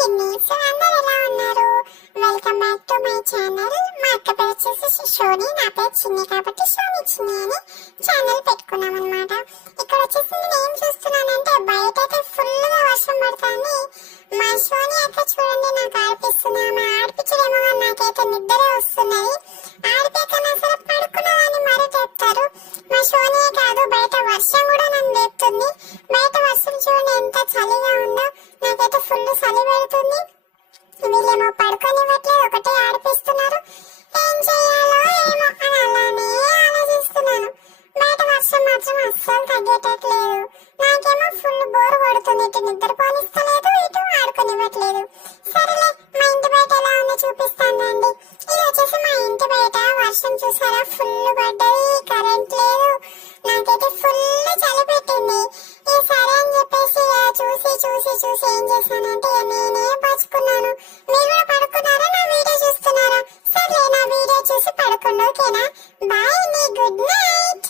చిన్ని. సో అందరు ఎలా ఉన్నారు? Welcome back to my channel. మా అక్క పేరు వచ్చేసి షోని, నా పేరు చిన్ని కాబట్టి షోని చిన్ని అని ఛానల్ పెట్టుకున్నాం అనమాట. ఇక్కడ వచ్చేసి నేను ఏం చూస్తున్నానంటే బయట అయితే ఫుల్ గా వర్షం పడుతుంది. మా షోని అక్క చూడండి నాకు ఆడిపిస్తుంది. ఆమె ఆడిపించడేమో కానీ నాకైతే నిద్ర వస్తున్నది. ఆడిపోకన్నా సరే పడుకున్నదని మరి చెప్తారు. మా షోనియే కాదు బయట వర్షం కూడా నన్ను లేపుతుంది. బయట వర్షం చూడండి ఎంత చలిగా ఉందో. నాకైతే ఫుల్ చలి పెడుతుంది. వీళ్ళేమో పడుకోనివ్వట్లేదు, ఒకటే ఆడిపిస్తున్నారు. ఏం చేయాలో ఏమో అని అలానే ఆలోచిస్తున్నాను. బయట వర్షం మాత్రం అస్సలు తగ్గేటట్లేదు. నాకేమో ఫుల్ బోర్ కొడుతుంది. ఇటు నిద్ర పోనిస్తలేదు, ఇటు ఆడుకోనివ్వట్లేదు. సరేలే మా ఇంటి బయట ఎలా ఉందో చూపిస్తానండి. ఇది వచ్చేసి మా ఇంటి బయట వర్షం చూసారా ఫుల్ పడ్డది, కరెంట్ లేదు. నాకైతే ఫుల్ చలి పెట్టింది. ఈ సరే అని చెప్పేసి చూసి చూసి చూసి ఏం చేశానంటే నేనే పడుకున్నాను. మీరు కూడా పడుకున్నారా? నా వీడియో చూస్తున్నారా? సరే నా వీడియో చూసి పడుకోండి, ఓకేనా? Bye, good night.